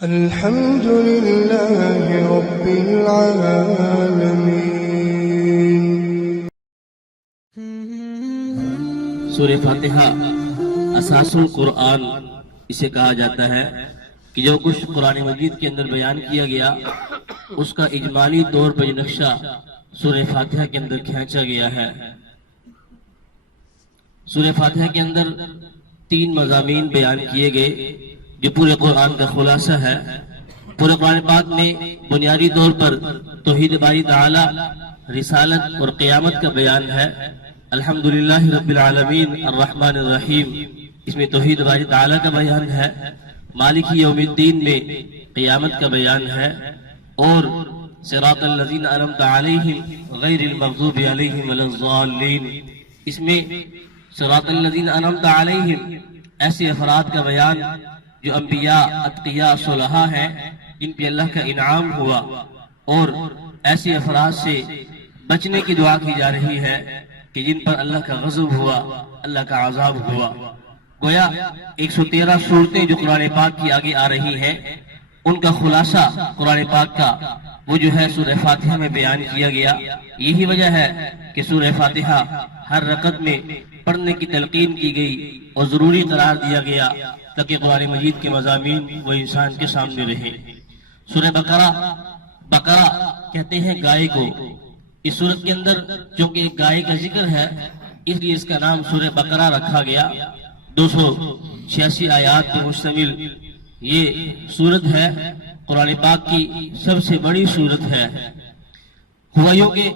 الحمد لله رب العالمين. سورہ فاتحہ اساس القرآن اسے کہا جاتا ہے کہ جو کچھ قرآن مجید کے اندر بیان کیا گیا اس کا اجمالی طور پر نقشہ سورہ فاتحہ کے اندر کھینچا گیا ہے. سورہ فاتحہ کے اندر 3 مضامین بیان کیے گئے جو پورے قرآن کا خلاصہ ہے. پورے قرآن پاک میں بنیادی طور پر توحید باری تعالی، رسالت اور قیامت کا بیان ہے. الحمدللہ رب العالمین الرحمن الرحیم اس میں توحید باری تعالی کا بیان ہے. مالک یوم الدین میں قیامت کا بیان ہے. اور صراط الذین انعمت علیہم غیر المغضوب علیہم ولا الضالین اس میں صراط الذین انعمت علیہم ایسے افراد کا بیان جو انبیاء، اتقیاء، صلحاء ہیں جن پہ اللہ کا انعام ہوا، اور ایسے افراد سے بچنے کی دعا کی جا رہی ہے کہ جن پر اللہ کا غضب ہوا، اللہ کا عذاب ہوا. گویا 113 صورتیں جو قرآن پاک کی آگے آ رہی ہیں ان کا خلاصہ قرآن پاک کا وہ جو ہے سورہ فاتحہ میں بیان کیا گیا. یہی وجہ ہے کہ سورہ فاتحہ ہر رکعت میں پڑھنے کی تلقین کی گئی اور ضروری قرار دیا گیا تاکہ قرآن مجید کے مضامین وہ انسان کے سامنے رہے. سورہ بقرہ کہتے ہیں گائے کو. اس سورت کے اندر چونکہ ایک گائے کا ذکر ہے اس لیے اس کا نام سورہ بقرہ رکھا گیا. 286 آیات پر مشتمل یہ سورت ہے. قرآن پاک کی سب سے بڑی سورت ہے. ہوا یوں کہ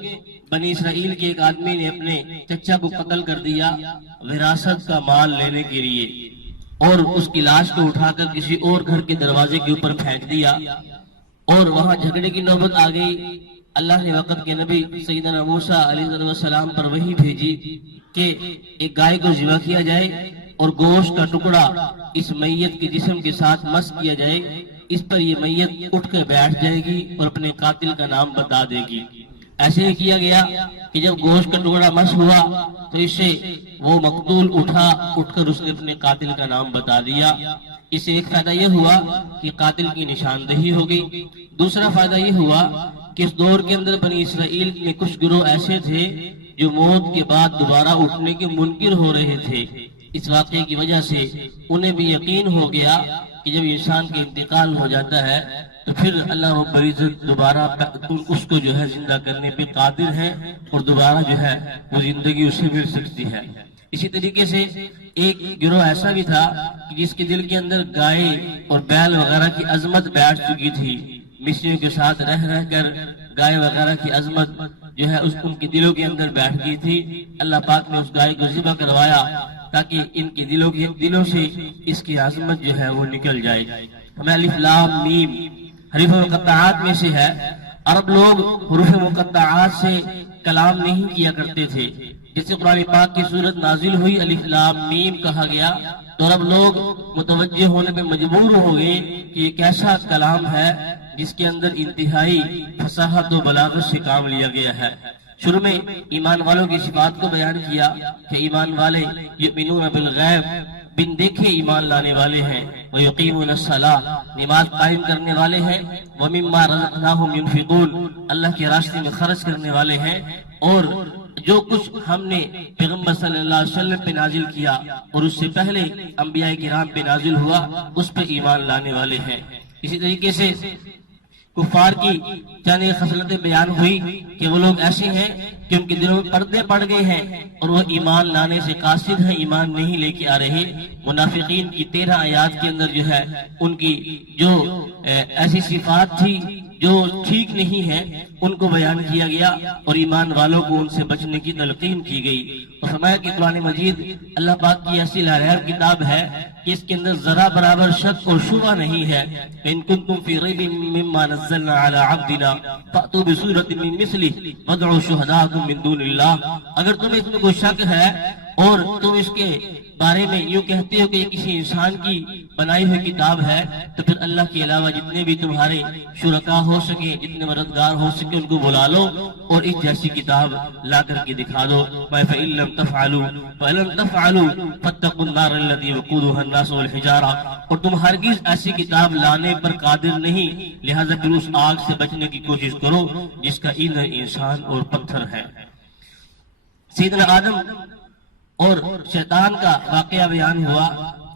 بنی اسرائیل کے ایک آدمی نے اپنے چچا کو قتل کر دیا وراثت کا مال لینے کے لیے، اور اس کی لاش کو اٹھا کر کسی اور گھر کے دروازے کے اوپر پھینک دیا، اور وہاں جھگڑے کی نوبت آ گئی. اللہ نے وقت کے نبی سیدنا موسیٰ علیہ السلام پر وحی بھیجی کہ ایک گائے کو ذبح کیا جائے اور گوشت کا ٹکڑا اس میت کے جسم کے ساتھ مس کیا جائے. اس پر یہ میت اٹھ کر بیٹھ جائے گی اور اپنے قاتل کا نام بتا دے گی. ایسے ہی کیا گیا کہ جب گوشت کا ٹکڑا مس ہوا تو اس سے وہ مقتول اٹھ کر اس نے اپنے قاتل کا نام بتا دیا. اس سے ایک فائدہ یہ ہوا کہ قاتل کی نشاندہی ہو گئی. دوسرا فائدہ یہ ہوا کہ اس دور کے اندر بنی اسرائیل میں کچھ گروہ ایسے تھے جو موت کے بعد دوبارہ اٹھنے کے منکر ہو رہے تھے. اس واقعے کی وجہ سے انہیں بھی یقین ہو گیا کہ جب انسان کا انتقال ہو جاتا ہے تو پھر اللہ رب العزت دوبارہ اس کو جو ہے زندہ کرنے پہ قادر ہے اور دوبارہ جو ہے وہ زندگی اسے مل سکتی ہے. اسی طریقے سے ایک گروہ ایسا بھی تھا کہ جس کے دل کے اندر گائے اور بیل وغیرہ کی عظمت بیٹھ چکی تھی. مصریوں کے ساتھ رہ کر گائے وغیرہ کی عظمت جو ہے ان کے دلوں کے اندر بیٹھ گئی تھی. اللہ پاک نے اس گائے کو ذبح کروایا تاکہ ان کے دلوں سے اس کی عظمت جو ہے وہ نکل جائے. ہمیں الف لام میم حروف مقطعات میں سے ہے. عرب لوگ حروف مقطعات سے کلام نہیں کیا کرتے تھے. جیسے قرآن پاک کی صورت نازل ہوئی الف لام میم کہا گیا تو عرب لوگ متوجہ ہونے پہ مجبور ہو گئے کہ یہ کیسا کلام ہے جس کے اندر انتہائی فصاحت و بلاغت سے کام لیا گیا ہے. شروع میں ایمان والوں کی صفات کو بیان کیا کہ ایمان والے یؤمنون بالغیب بن دیکھے ایمان لانے والے ہیں، وَيُقِيمُونَ الصَّلَاةَ نماز قائم کرنے والے ہیں، وَمِمَّا رَزَقْنَاهُمْ يُنْفِقُونَ اللہ کے راستے میں خرچ کرنے والے ہیں، اور جو کچھ ہم نے پیغمبر صلی اللہ علیہ وسلم پہ نازل کیا اور اس سے پہلے انبیاء کرام پہ نازل ہوا اس پہ ایمان لانے والے ہیں. اسی طریقے سے کفار کی چند خصلتیں بیان ہوئی کہ وہ لوگ ایسے ہیں کہ ان کے دلوں میں پردے پڑ گئے ہیں اور وہ ایمان لانے سے قاصد ہیں، ایمان نہیں لے کے آ رہے. منافقین کی 13 آیات کے اندر جو ہے ان کی جو ایسی صفات تھی جو ٹھیک نہیں ہیں ان کو بیان کیا گیا اور ایمان والوں کو ان سے بچنے کی تلقین کی گئی. اور فرمایا کہ قرآن مجید اللہ پاک کی ایسی لاریب کتاب ہے کہ اس کے اندر ذرا برابر شک اور شبہ نہیں ہے. ان کنتم فی ریب مما نزلنا علی عبدنا فأتوا بسورۃ من مثلہ وادعوا شہداءکم من دون اللہ. اگر تمہیں اس میں کوئی شک ہے اور تم اس کے بارے میں یوں کہتے ہو کہ یہ کسی انسان کی بنائی ہوئی کتاب ہے تو پھر اللہ کے علاوہ جتنے بھی تمہارے شرکا ہو سکے، جتنے مددگار ہو سکے کے ان کو بلا لو اور اس جیسی کتاب لا کر کے دکھا دو. فَإِن لَّمْ تَفْعَلُوا وَلَن تَفْعَلُوا فَاتَّقُوا النَّارَ الَّتِي وَقُودُهَا النَّاسُ وَالْحِجَارَةُ. اور تم ہرگز ایسی کتاب لانے پر قادر نہیں، لہذا پھر اس آگ سے بچنے کی کوشش کرو جس کا ایندھن انسان اور پتھر ہے. سیدنا آدم اور شیطان کا واقعہ بیان ہوا.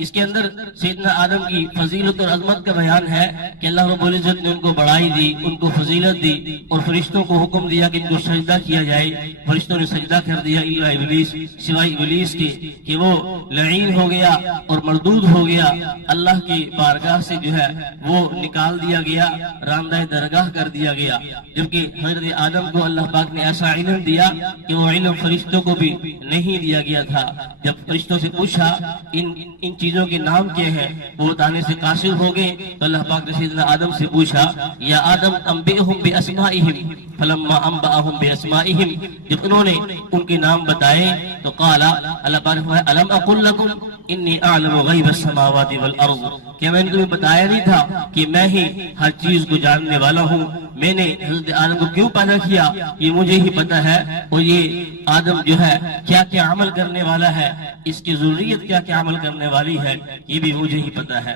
اس کے اندر سیدنا آدم کی فضیلت اور عظمت کا بیان ہے کہ اللہ رب العزت نے ان کو بڑائی دی، ان کو فضیلت دی اور فرشتوں کو حکم دیا کہ ان کو سجدہ کیا جائے. فرشتوں نے سجدہ کر دیا الا ابلیس، سوائے ابلیس کے کہ وہ لعین ہو گیا اور مردود ہو گیا، اللہ کی بارگاہ سے جو ہے وہ نکال دیا گیا، راندہ درگاہ کر دیا گیا. جبکہ حضرت آدم کو اللہ پاک نے ایسا علم دیا کہ وہ علم فرشتوں کو بھی نہیں دیا گیا تھا. جب فرشتوں سے پوچھا ان چیزوں کے نام کیا ہے، وہ بتانے سے قاصر ہو گئے، تو اللہ پاک نے سیدنا آدم سے پوچھا یا آدم انبئہم باسمائہم فلما انبأہم باسمائہم. جب انہوں نے ان کے نام بتائے تو قال، اللہ پاک نے فرمایا الم اقل لکم انی اعلم غیب السماوات والارض. کیا میں نے تمہیں بتایا نہیں تھا کہ میں ہی ہر چیز کو جاننے والا ہوں؟ میں نے حضرت آدم کو کیوں پیدا کیا یہ مجھے ہی پتا ہے، اور یہ آدم جو ہے کیا کیا عمل کرنے والا ہے، اس کی ضروریت کیا کیا عمل کرنے والی ہے یہ بھی مجھے ہی پتا ہے.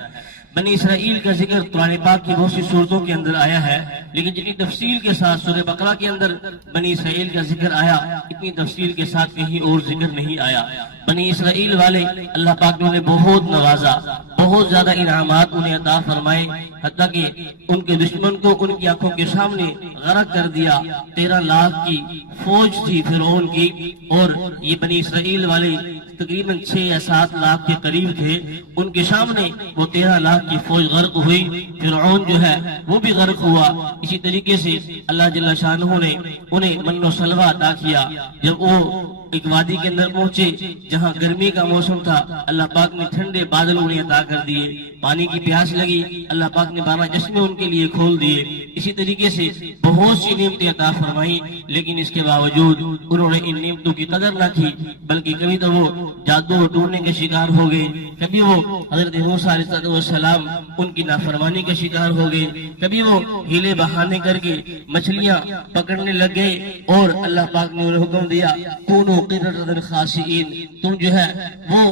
بنی اسرائیل کا ذکر قرآن پاک کی بہت سی صورتوں کے اندر آیا ہے، لیکن جتنی تفصیل کے ساتھ سورہ بقرہ کے اندر بنی اسرائیل کا ذکر آیا اتنی تفصیل کے ساتھ کہیں اور ذکر نہیں آیا. بنی اسرائیل والے اللہ پاک نے انہیں بہت نوازا، بہت زیادہ انعامات انہیں عطا فرمائے، حتیٰ کہ ان کے دشمن کو ان کی آنکھوں کے سامنے غرق کر دیا. 13 لاکھ کی فوج تھی فرعون کی، اور یہ بنی اسرائیل والے تقریباً 6 یا 7 لاکھ کے قریب تھے. ان کے سامنے وہ 13 لاکھ کی فوج غرق ہوئی، فرعون جو ہے وہ بھی غرق ہوا. اسی طریقے سے اللہ جل شانہ نے انہیں من و سلوہ عطا کیا. جب وہ ایک وادی کے اندر پہنچے جہاں گرمی کا موسم تھا، اللہ پاک نے ٹھنڈے بادل انہیں عطا کر دیے. پانی کی پیاس لگی، اللہ پاک نے 12 چشمے ان کے لیے کھول دیے. اسی طریقے سے بہت سی نعمتیں عطا فرمائی، لیکن اس کے باوجود انہوں نے ان نعمتوں کی قدر نہ کی، بلکہ کبھی تو وہ جادو ٹوٹنے کے شکار ہو گئے، کبھی وہ حضرت موسیٰ علیہ السلام ان کی نافرمانی کا شکار ہو گئے، کبھی وہ ہیلے بہانے کر کے مچھلیاں پکڑنے لگ گئے، اور اللہ پاک نے انہیں حکم دیا کونوا قردۃ خاسئین، تم جو ہے وہ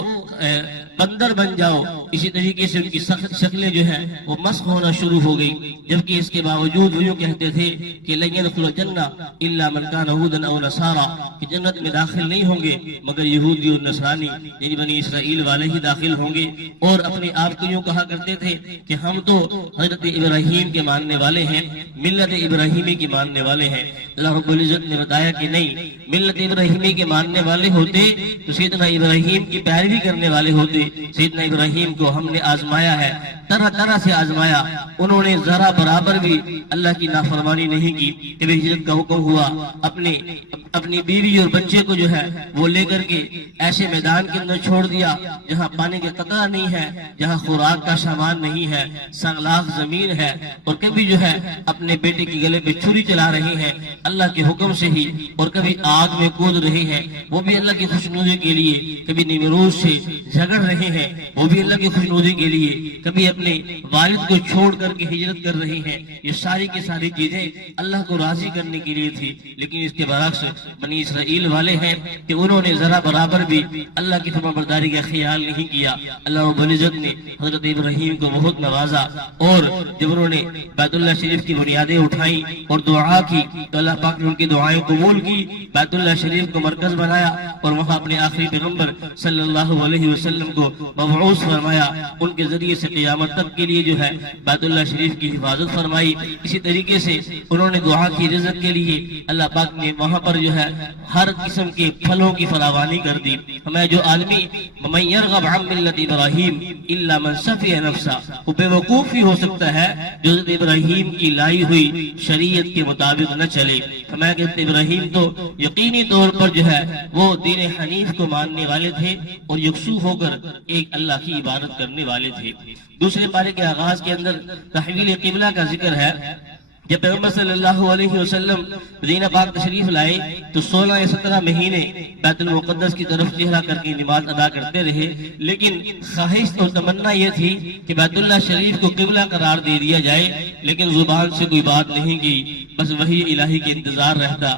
بندر بن جاؤ. اسی طریقے سے ان کی شکلیں جو ہیں وہ مسخ ہونا شروع ہو گئی. جبکہ اس کے باوجود وہ یوں کہتے تھے کہ لن يدخل الجنہ الا من كان هودا او نصارى، کہ جنت میں داخل نہیں ہوں گے مگر یہودی اور نصرانی، یعنی بنی اسرائیل والے ہی داخل ہوں گے. اور اپنے آپ کو یوں کہا کرتے تھے کہ ہم تو حضرت ابراہیم کے ماننے والے ہیں، ملت ابراہیمی کے ماننے والے ہیں. اللہ رب العزت نے بتایا کہ نہیں، ملت ابراہیمی کے ماننے والے ہوتے تو سیدنا ابراہیم کی پیروی کرنے والے ہوتے. سیدنا ابراہیم کو ہم نے آزمایا ہے، طرح طرح سے آزمایا، انہوں نے ذرا برابر بھی اللہ کی نافرمانی نہیں کی. کبھی ہجرت کا حکم ہوا، اپنی بیوی اور بچے کو جو ہے وہ لے کر کے ایسے میدان کے اندر چھوڑ دیا جہاں پانی کا قطرہ نہیں ہے، جہاں خوراک کا سامان نہیں ہے، سنگلاخ زمین ہے. اور کبھی جو ہے اپنے بیٹے کے گلے پہ چھری چلا رہے ہیں اللہ کے حکم سے ہی، اور کبھی آگ میں کود رہے ہیں وہ بھی اللہ کی خوشنودی کے لیے، کبھی نمرود سے جھگڑ رہے ہیں وہ بھی اللہ کی خوشنودی کے لیے، کبھی اپنے والد کو چھوڑ کر کے ہجرت کر رہے ہیں. یہ ساری کی ساری چیزیں اللہ کو راضی کرنے کے لیے تھی. لیکن اس کے برعکس بنی اسرائیل والے ہیں کہ انہوں نے ذرا برابر بھی اللہ کی فرمانبرداری کا خیال نہیں کیا. اللہ رب العزت نے حضرت ابراہیم کو بہت نوازا، اور جب انہوں نے بیت اللہ شریف کی بنیادیں اٹھائیں اور دعا کی تو اللہ پاک نے ان کی دعائیں قبول کی، بیت اللہ شریف کو مرکز بنایا، اور وہاں اپنے آخری پیغمبر صلی اللہ علیہ وسلم کو مبعوث فرمایا. ان کے ذریعے سے قیامت تک کے لیے جو ہے بیت اللہ شریف کی حفاظت فرمائی. اسی طریقے سے انہوں نے دعا کی رزق کے لیے، اللہ پاک نے وہاں پر جو ہے ہر قسم کے پھلوں کی فراوانی کر دی. ہمیں جو آدمی من یرغب عن ملت ابراہیم الا من سفیہ نفسہ، وہ بے وقوف ہی ہو سکتا ہے جو حضرت ابراہیم کی لائی ہوئی شریعت کے مطابق نہ چلے. ہمیں کہ ابراہیم تو یقینی طور پر جو ہے وہ دین حنیف کو ماننے والے تھے اور یکسو ہو کر ایک اللہ کی عبادت کرنے والے تھے. دوسرے پارے کے آغاز کے اندر تحویل قبلہ کا ذکر ہے. جب پیغمبر صلی اللہ علیہ وسلم مدینہ پاک تشریف لائے تو 16 یا 17 مہینے بیت المقدس کی طرف چہرہ کر کے نماز ادا کرتے رہے، لیکن خواہش اور تمنا یہ تھی کہ بیت اللہ شریف کو قبلہ قرار دے دیا جائے، لیکن زبان سے کوئی بات نہیں کی. بس وہی الہی کے انتظار رہتا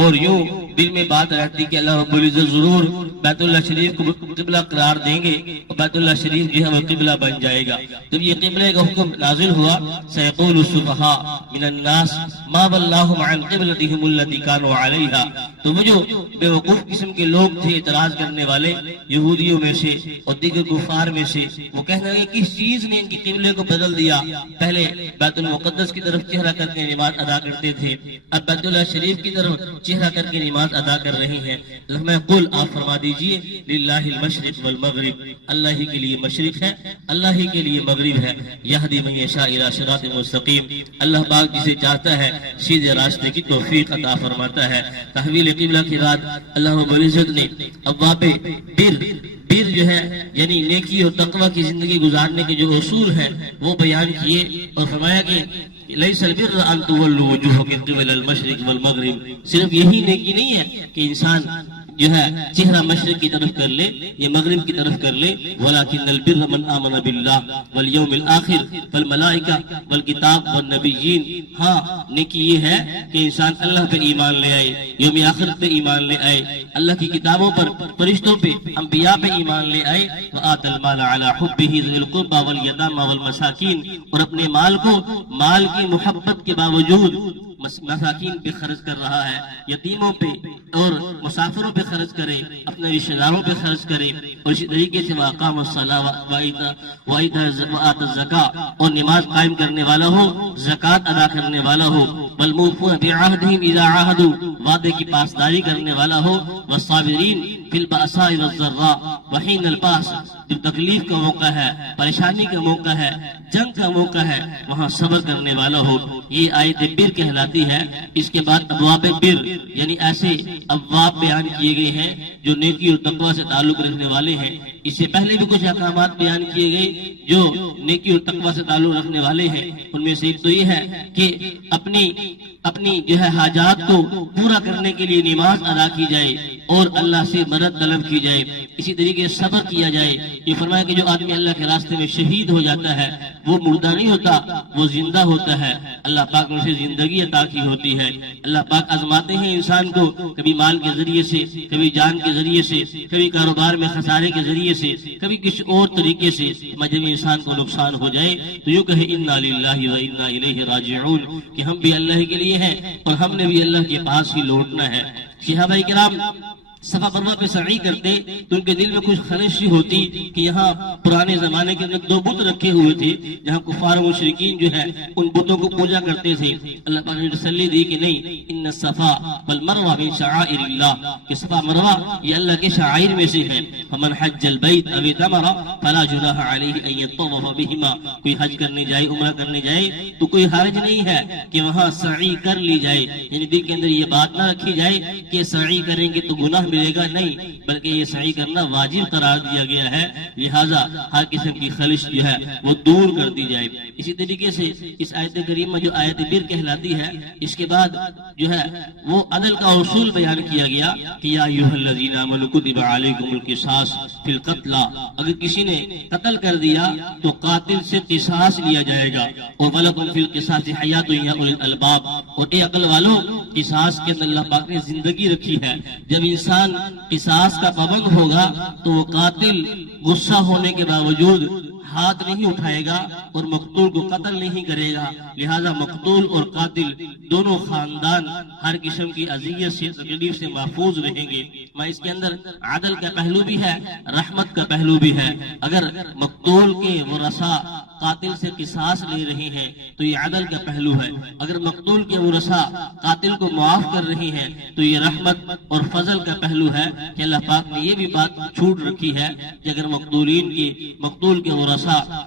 اور یوں دل میں بات رہتی کہ اللہ رب العزت ضرور بیت اللہ شریف کو قبلہ قرار دیں گے اور بیت اللہ شریف جو ہے وہ قبلہ بن جائے گا. جب یہ قبلے کا حکم نازل ہوا سیقول السفہاء من الناس ما ولاہم عن قبلتہم التی کانوا علیہا، تو وہ جو بے وقوف قسم کے لوگ تھے اعتراض کرنے والے یہودیوں میں سے اور دیگر کفار میں سے، وہ کہنے لگے کس چیز نے ان کی قبلے کو بدل دیا؟ پہلے بیت المقدس کی طرف چہرہ کر کے نماز ادا کرتے تھے، اب بیت اللہ شریف کی طرف چہرہ کر کے نماز ادا کر رہے ہیں. میں قل آپ فرما دیجئے للہ المشرق والمغرب، اللہ ہی کے لیے مشرق ہے، اللہ ہی کے لیے مغرب ہے. یہدی من یشاء الی صراط مستقیم، اللہ پاک جسے چاہتا ہے سیدھے راستے کی توفیق عطا فرماتا ہے. تحویل قبلہ کے بعد اللہ رب العزت نے ابواب بر جو ہے یعنی نیکی اور تقوی کی زندگی گزارنے کے جو اصول ہیں وہ بیان کیے اور فرمایا کہ لیس البر ان تولوا وجوہکم قبل المشرق والمغرب، صرف یہی نیکی نہیں ہے کہ انسان جو ہے چہرہ مشرق کی طرف کر لے یا مغرب کی طرف کر لے، ولکن البر من آمن باللہ والیوم الآخر والملائکہ والکتاب والنبیین. ہاں نیکی یہ ہے کہ انسان اللہ پہ ایمان لے آئے، یوم آخرت پہ ایمان لے آئے، اللہ کی کتابوں پر، فرشتوں پہ، انبیاء پہ ایمان لے آئے. وآت المال علی حبہ ذوی القربى والیتامى والمساکین، اور اپنے مال کو مال کی محبت کے باوجود مساکین پہ خرچ کر رہا ہے، یتیموں پہ اور مسافروں پہ خرچ کرے، اپنے رشتہ داروں پہ خرچ کرے. اور اسی طریقے سے وَأَقَامَ الصَّلَاةَ وَآتَى الزَّكَاةَ، اور نماز قائم کرنے والا ہو، زکوٰۃ ادا کرنے والا ہو. وَالْمُوفُونَ بِعَهْدِهِمْ إِذَا عَاهَدُوا، وعدے کی پاسداری کرنے والا ہو. وَالصَّابِرِينَ فِي الْبَأْسَاءِ وَالضَّرَّاءِ وَحِينَ الْبَأْسِ، جب تکلیف کا موقع ہے، پریشانی کا موقع ہے، جنگ کا موقع ہے، وہاں صبر کرنے والا ہو. یہ آیت بر کہلاتی ہے. اس کے بعد ابواب بر یعنی ایسے ابواب بیان کیے گئے ہیں جو نیکی اور تقوی سے تعلق رکھنے والے ہیں. اس سے پہلے بھی کچھ احکامات بیان کیے گئے جو نیکی اور تقوی سے تعلق رکھنے والے ہیں. ان میں سے ایک تو یہ ہے کہ اپنی جو ہے حاجات کو پورا کرنے کے لیے نماز ادا کی جائے اور اللہ سے مدد طلب کی جائے. اسی طریقے سے صبر کیا جائے. یہ فرمایا کہ جو آدمی اللہ کے راستے میں شہید ہو جاتا ہے وہ مردہ نہیں ہوتا، وہ زندہ ہوتا ہے. اللہ پاک نے اسے زندگی عطا کی ہوتی ہے. اللہ پاک آزماتے ہیں انسان کو، کبھی مال کے ذریعے سے، کبھی جان کے ذریعے سے، کبھی کاروبار میں خسارے کے ذریعے سے، کبھی کسی اور طریقے سے. جب انسان کو نقصان ہو جائے تو یوں کہے انا للہ و انا الیہ راجعون، کہ ہم بھی اللہ کے لیے ہیں اور ہم نے بھی اللہ کے پاس ہی لوٹنا ہے. صحابہ کرام صفا مروہ پہ سعی کرتے تو ان کے دل میں کچھ خلش ہوتی کہ یہاں پرانے زمانے کے اندر دو بت رکھے ہوئے تھے جہاں کفار و مشرکین جو ہے ان بتوں کو پوجا کرتے تھے. اللہ پاک نے تسلی دی کہ نہیں، ان الصفا والمروہ من شعائر اللہ، کہ صفا مروہ یہ اللہ کے شعائر میں سے ہے. فمن حج البیت او اعتمر فلا جناح علیہ ان یطوف بہما، کوئی حج کرنے جائے، عمرہ کرنے جائے تو کوئی حرج نہیں ہے کہ وہاں سعی کر لی جائے. یعنی دل کے اندر یہ بات نہ رکھی جائے کہ سعی کریں گے تو گناہ ملے گا، نہیں، بلکہ یہ سعی کرنا واجب قرار دیا گیا ہے. لہٰذا ہر قسم کی خلش جو ہے وہ دور کر دی جائے. اسی طریقے سے اس آیت کریمہ جو آیت بر کہلاتی ہے، اس کے بعد جو ہے وہ عدل کا اصول بیان کیا گیا کہ یا ایھا الذین آمنوا کتب علیکم القصاص فی القتلی، اگر کسی نے قتل کر دیا تو قاتل سے قصاص لیا جائے گا. اور ولکم فی القصاص حیات یا اولی الالباب، اور اے عقل والو قصاص کے اندر اللہ پاک نے زندگی رکھی ہے. جب انسان قصاص کا پابند ہوگا تو وہ قاتل غصہ ہونے کے باوجود ہاتھ نہیں اٹھائے گا اور مقتول کو قتل نہیں کرے گا. لہذا مقتول اور قاتل دونوں خاندان ہر قسم کی اذیت سے، تکلیف سے محفوظ رہیں گے. میں اس کے اندر عدل کا پہلو بھی ہے، رحمت کا پہلو بھی ہے. اگر مقتول کے ورثاء قاتل سے قصاص لے رہے ہیں تو یہ عدل کا پہلو ہے. اگر مقتول کے ورثاء قاتل کو معاف کر رہے ہیں تو یہ رحمت اور فضل کا پہلو ہے کہ اللہ پاک نے یہ بھی بات چھوٹ رکھی ہے کہ اگر مقتول کے ورثاء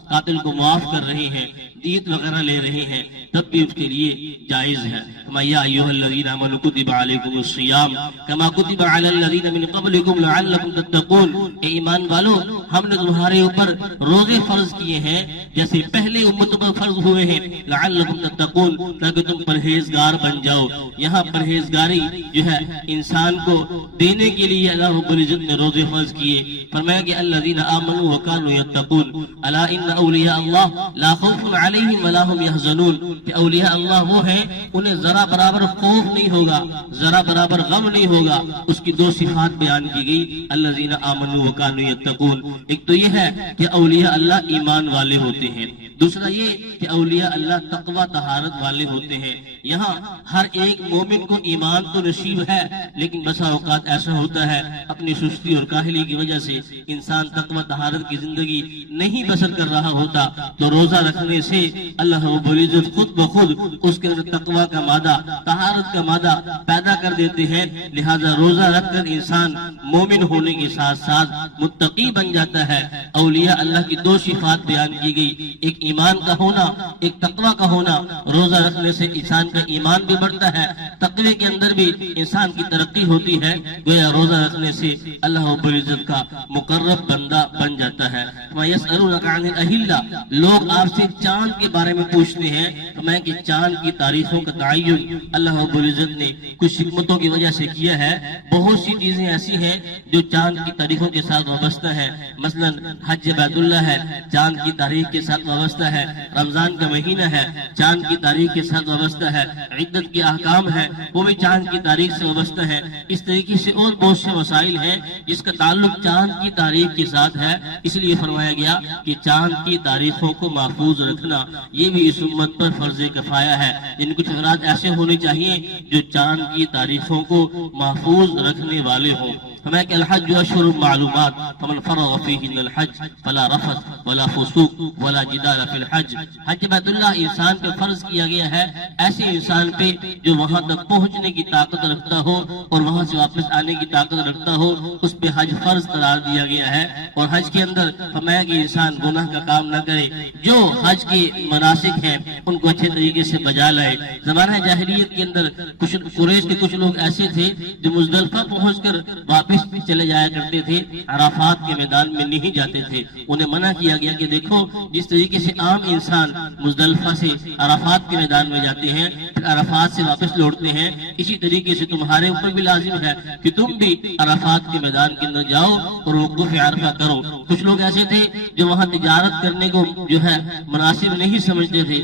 قاتل کو معاف کر رہے ہیں، دیت وغیرہ لے رہے ہیں، تب بھی اس کے لیے جائز ہے. یا ایھا الذین آمنوا کتب علیکم الصیام کما کتب علی الذین من قبلکم لعلکم تتقون، اے ایمان والو ہم نے تمہارے اوپر روزے فرض کیے ہیں جیسے پہلے امتوں پر فرض ہوئے ہیں، لعلکم تتقون، تاکہ تم پرہیزگار بن جاؤ. یہاں پرہیزگاری جو ہے انسان کو دینے کے لیے اللہ رب العزت نے روزے فرض کیے. فرمایا کہ الذین آمنوا وکانوا یتقون الا ان اولیاء اللہ لا خوف علیہم ولا هم یحزنون، کہ اولیاء اللہ وہ ہیں انہیں ذرا برابر خوف نہیں ہوگا، ذرا برابر غم نہیں ہوگا۔ اس کی دو صفات بیان کی گئی، الذین آمنوا وکانوا یتقون۔ ایک تو یہ ہے کہ اولیاء اللہ ایمان والے ہوتے ہیں، دوسرا یہ کہ اولیاء اللہ تقوی طہارت والے ہوتے ہیں۔ یہاں ہر ایک مومن کو ایمان تو نصیب ہے، لیکن بسا اوقات ایسا ہوتا ہے اپنی سستی اور کاہلی کی وجہ سے انسان تقوی طہارت کی زندگی نہیں بسر کر رہا ہوتا، تو روزہ رکھنے سے اللہ رب العزت خود بخود اس کے اندر تقوی کا مادہ، طہارت کا مادہ پیدا کر دیتے ہیں۔ لہذا روزہ رکھ کر انسان مومن ہونے کے ساتھ ساتھ متقی بن جاتا ہے۔ اولیاء اللہ کی دو صفات بیان کی گئی، ایک ایمان کا ہونا، ایک تقوی کا ہونا۔ روزہ رکھنے سے انسان کا ایمان بھی بڑھتا ہے، تقوی کے اندر بھی انسان کی ترقی ہوتی ہے۔ گویا روزہ رکھنے سے اللہ رب العزت کا مقرب بندہ بن جاتا ہے۔ وَيَسْأَلُونَكَ عَنِ الْأَهِلَّةِ، لوگ آپ سے چاند کے بارے میں پوچھتے ہیں، میں کہ چاند کی تاریخوں کا تعین اللہ رب العزت نے کچھ حکمتوں کی وجہ سے کیا ہے۔ بہت سی چیزیں ایسی ہیں جو چاند کی تاریخوں کے ساتھ وابستہ ہیں، مثلا حج بیت اللہ ہے، چاند کی تاریخ کے ساتھ وابستہ ہے، رمضان کا مہینہ ہے، چاند کی تاریخ کے ساتھ وابستہ ہے، عدت کے احکام ہیں وہ بھی چاند کی تاریخ سے وابستہ ہے۔ اس طریقے سے اور بہت سے مسائل ہیں جس کا تعلق چاند کی تاریخ کے ساتھ ہے، اس لیے فرمایا گیا کہ چاند کی تاریخوں کو محفوظ رکھنا یہ بھی اس امت پر فرض کفایہ ہے۔ ان کچھ افراد ایسے ہونے چاہیے جو چاند کی تاریخوں کو محفوظ رکھنے والے ہوں۔ ہمیں کہ الحج اشہر معلومات فمن فرض فیہن الحج فلا رفث ولا فسوق ولا جدال فی الحج۔ حج بیت اللہ انسان پہ فرض کیا گیا ہے ایسے انسان پہ جو وہاں تک پہنچنے کی طاقت رکھتا ہو اور وہاں سے واپس آنے کی طاقت رکھتا ہو، اس پہ حج فرض قرار دیا گیا ہے۔ اور حج کے اندر فرمایا کہ انسان گناہ کا کام نہ کرے، جو حج کے مناسک ہیں ان کو اچھے طریقے سے بجا لائے۔ زمانہ جاہلیت کے اندر کچھ قریش کے کچھ لوگ ایسے تھے جو مزدلفہ پہنچ کر واپس چلے جایا کرتے تھے، عرفات کے میدان میں نہیں جاتے تھے۔ انہیں منع کیا گیا کہ دیکھو جس طریقے سے عام انسان مزدلفہ سے عرفات کے میدان میں جاتے ہیں پھر عرفات سے واپس لوٹتے ہیں، اسی طریقے سے تمہارے اوپر بھی لازم ہے کہ تم بھی عرفات کے میدان کے اندر جاؤ اور وقوف عرفہ کرو۔ کچھ لوگ ایسے تھے جو وہاں تجارت کرنے کو جو ہے مناسب نہیں سمجھتے تھے،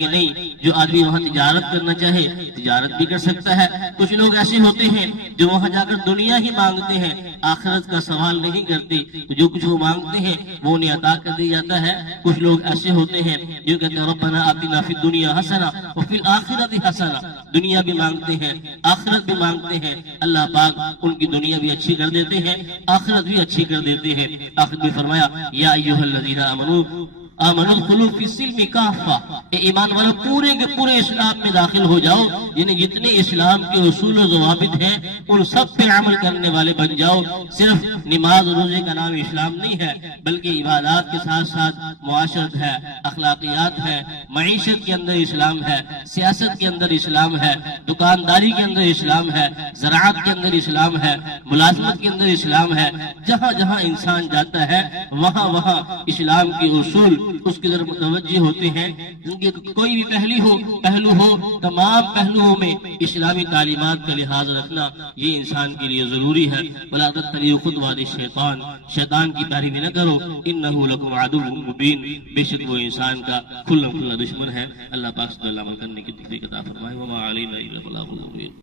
کہ نہیں جو آدمی وہاں تجارت کرنا چاہے تجارت بھی کر سکتا ہے۔ کچھ لوگ ایسے ہوتے ہیں جو وہاں جا کر دنیا ہی مانگتے ہیں، آخرت کا سوال نہیں کرتے، جو کچھ وہ مانگتے ہیں وہ انہیں عطا کر دیا جاتا ہے۔ کچھ لوگ ایسے ہوتے ہیں جو کہتے ہیں ربنا آتنا فی الدنیا حسنہ وفی الآخرۃ حسنہ، دنیا بھی مانگتے ہیں آخرت بھی مانگتے ہیں، اللہ پاک ان کی دنیا بھی اچھی کر دیتے ہیں آخرت بھی اچھی کر دیتے ہیں۔ آخر میں فرمایا یا ایھا الذین آمنوا آمنوا ادخلوا فی السلم کافہ، اے ایمان والو پورے کے پورے اسلام میں داخل ہو جاؤ، یعنی جتنے اسلام کے اصول و ضوابط ہیں ان سب پہ عمل کرنے والے بن جاؤ۔ صرف نماز روزے کا نام اسلام نہیں ہے، بلکہ عبادات کے ساتھ ساتھ معاشرت ہے، اخلاقیات ہے، معیشت کے اندر اسلام ہے، سیاست کے اندر اسلام ہے، دکانداری کے اندر اسلام ہے، زراعت کے اندر اسلام ہے، ملازمت کے اندر اسلام ہے۔ جہاں جہاں انسان جاتا ہے وہاں وہاں اسلام کے اصول اس کی طرف متوجہ ہوتے ہیں۔ کیونکہ کوئی بھی پہلو ہو تمام پہلوؤں میں اسلامی تعلیمات کا لحاظ رکھنا یہ انسان کے لیے ضروری ہے۔ وَلَا تَتَّبِعُوا خُطُوَاتِ الشَّيْطَانِ، شیطان کی پیروی نہ کرو، إِنَّهُ لَكُمْ عَدُوٌّ مُبِينٌ، بے شک وہ انسان کا کھلا دشمن ہے۔ اللہ پاک صلی اللہ علیہ وسلم کرنے کی توفیق عطا فرمائے۔ وَمَا عَلَيْنَا إِلَّا الْبَلَاغُ الْمُبِينُ۔